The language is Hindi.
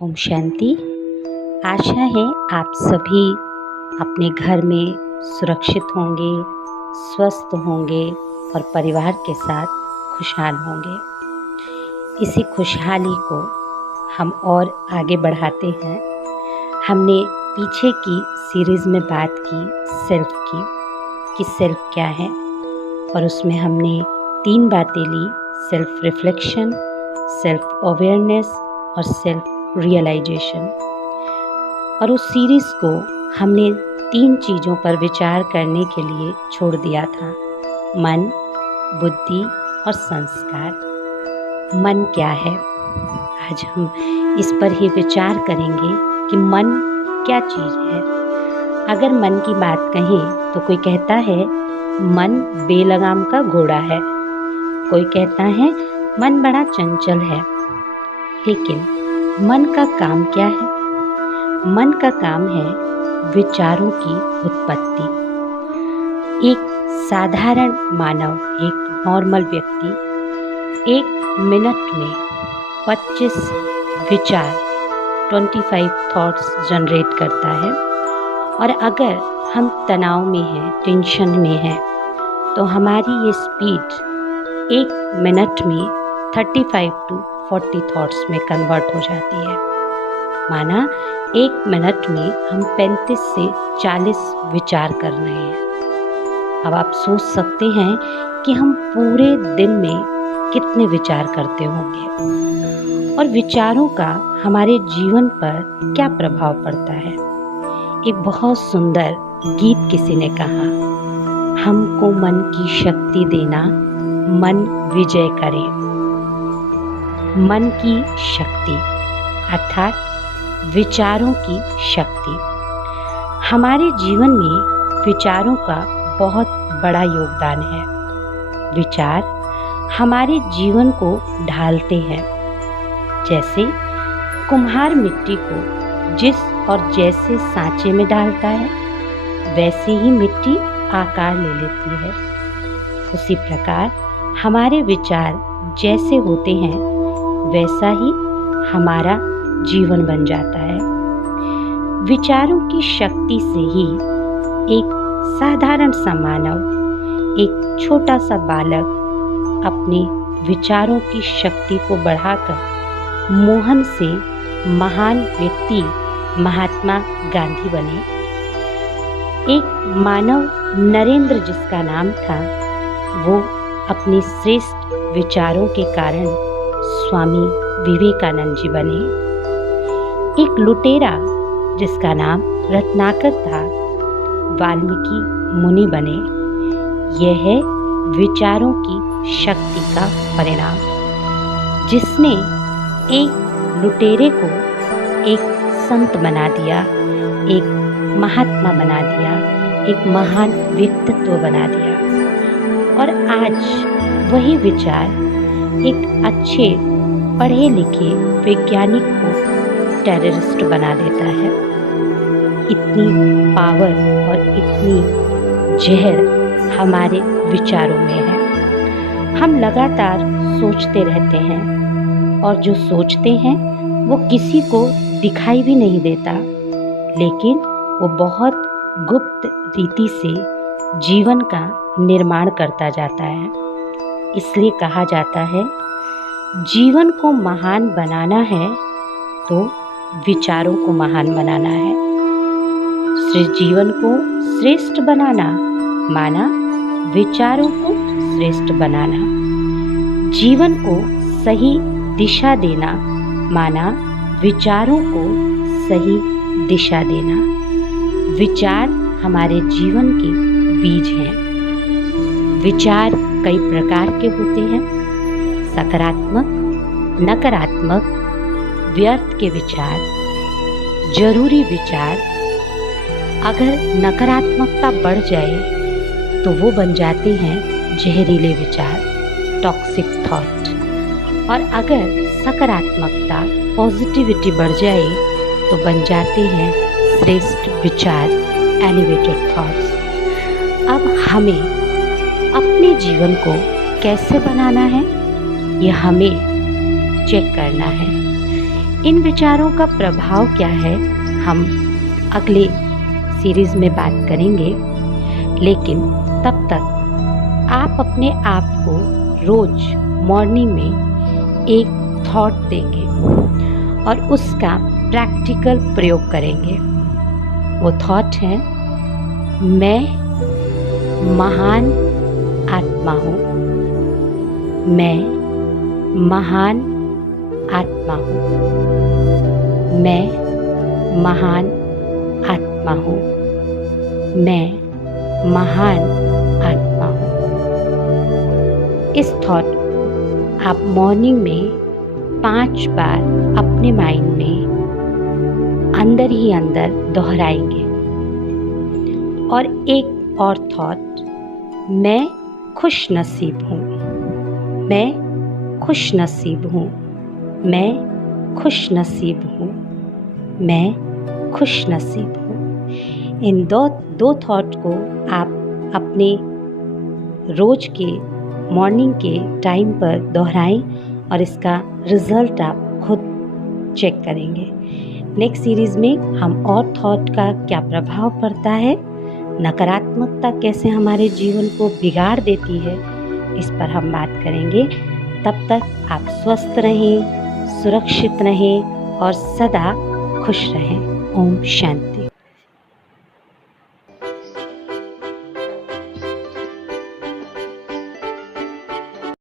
ओम शांति। आशा है आप सभी अपने घर में सुरक्षित होंगे, स्वस्थ होंगे और परिवार के साथ खुशहाल होंगे। इसी खुशहाली को हम और आगे बढ़ाते हैं। हमने पीछे की सीरीज़ में बात की सेल्फ की कि सेल्फ क्या है, और उसमें हमने 3 बातें ली: सेल्फ रिफ्लेक्शन, सेल्फ अवेयरनेस और सेल्फ रियलाइजेशन। और उस सीरीज़ को हमने 3 चीज़ों पर विचार करने के लिए छोड़ दिया था: मन, बुद्धि और संस्कार। मन क्या है? आज हम इस पर ही विचार करेंगे कि मन क्या चीज़ है। अगर मन की बात कहें तो कोई कहता है मन बेलगाम का घोड़ा है, कोई कहता है मन बड़ा चंचल है। लेकिन मन का काम क्या है? मन का काम है विचारों की उत्पत्ति। एक साधारण मानव, एक नॉर्मल व्यक्ति 1 मिनट में 25 विचार 25 थॉट्स जनरेट करता है। और अगर हम तनाव में हैं, टेंशन में हैं, तो हमारी ये स्पीड 1 मिनट में 35 to 40 थॉट्स में कन्वर्ट हो जाती है। माना 1 मिनट में हम 35 से 40 विचार कर रहे हैं। अब आप सोच सकते हैं कि हम पूरे दिन में कितने विचार करते होंगे और विचारों का हमारे जीवन पर क्या प्रभाव पड़ता है। एक बहुत सुंदर गीत किसी ने कहा, हमको मन की शक्ति देना, मन विजय करे। मन की शक्ति अर्थात विचारों की शक्ति। हमारे जीवन में विचारों का बहुत बड़ा योगदान है। विचार हमारे जीवन को ढालते हैं। जैसे कुम्हार मिट्टी को जिस और जैसे सांचे में डालता है, वैसे ही मिट्टी आकार ले लेती है। उसी प्रकार हमारे विचार जैसे होते हैं, वैसा ही हमारा जीवन बन जाता है। विचारों की शक्ति से ही एक साधारण सा मानव, एक छोटा सा बालक अपने विचारों की शक्ति को बढ़ाकर मोहन से महान व्यक्ति महात्मा गांधी बने। एक मानव नरेंद्र जिसका नाम था, वो अपने श्रेष्ठ विचारों के कारण स्वामी विवेकानंद जी बने। एक लुटेरा जिसका नाम रत्नाकर था, वाल्मीकि मुनि बने। यह है विचारों की शक्ति का परिणाम, जिसने एक लुटेरे को एक संत बना दिया, एक महात्मा बना दिया, एक महान व्यक्तित्व बना दिया। और आज वही विचार एक अच्छे पढ़े लिखे वैज्ञानिक को टेररिस्ट बना देता है। इतनी पावर और इतनी जहर हमारे विचारों में है। हम लगातार सोचते रहते हैं, और जो सोचते हैं वो किसी को दिखाई भी नहीं देता, लेकिन वो बहुत गुप्त रीति से जीवन का निर्माण करता जाता है। इसलिए कहा जाता है, जीवन को महान बनाना है तो विचारों को महान बनाना है। जीवन को श्रेष्ठ बनाना माना विचारों को श्रेष्ठ बनाना। जीवन को सही दिशा देना माना विचारों को सही दिशा देना। विचार हमारे जीवन के बीज हैं। विचार कई प्रकार के होते हैं: सकारात्मक, नकारात्मक, व्यर्थ के विचार, जरूरी विचार। अगर नकारात्मकता बढ़ जाए तो वो बन जाते हैं जहरीले विचार, टॉक्सिक थॉट। और अगर सकारात्मकता, पॉजिटिविटी बढ़ जाए तो बन जाते हैं श्रेष्ठ विचार, एलिवेटेड थॉट्स। अब हमें अपने जीवन को कैसे बनाना है, यह हमें चेक करना है। इन विचारों का प्रभाव क्या है हम अगले सीरीज में बात करेंगे, लेकिन तब तक आप अपने आप को रोज मॉर्निंग में एक थॉट देंगे और उसका प्रैक्टिकल प्रयोग करेंगे। वो थॉट है, मैं महान आत्मा हूँ, मैं महान आत्मा हूँ, मैं महान आत्मा हूँ, मैं महान आत्मा हूँ। इस थॉट आप मॉर्निंग में 5 बार अपने माइंड में अंदर ही अंदर दोहराएंगे। और एक और थॉट, मैं खुश नसीब हूँ, मैं खुश नसीब हूँ, मैं खुश नसीब हूँ, मैं खुश नसीब हूँ। इन दो थॉट को आप अपने रोज के मॉर्निंग के टाइम पर दोहराएं और इसका रिजल्ट आप खुद चेक करेंगे। नेक्स्ट सीरीज में हम और थॉट का क्या प्रभाव पड़ता है, नकारात्मकता कैसे हमारे जीवन को बिगाड़ देती है, इस पर हम बात करेंगे। तब तक आप स्वस्थ रहें, सुरक्षित रहें और सदा खुश रहें। ओम शांति।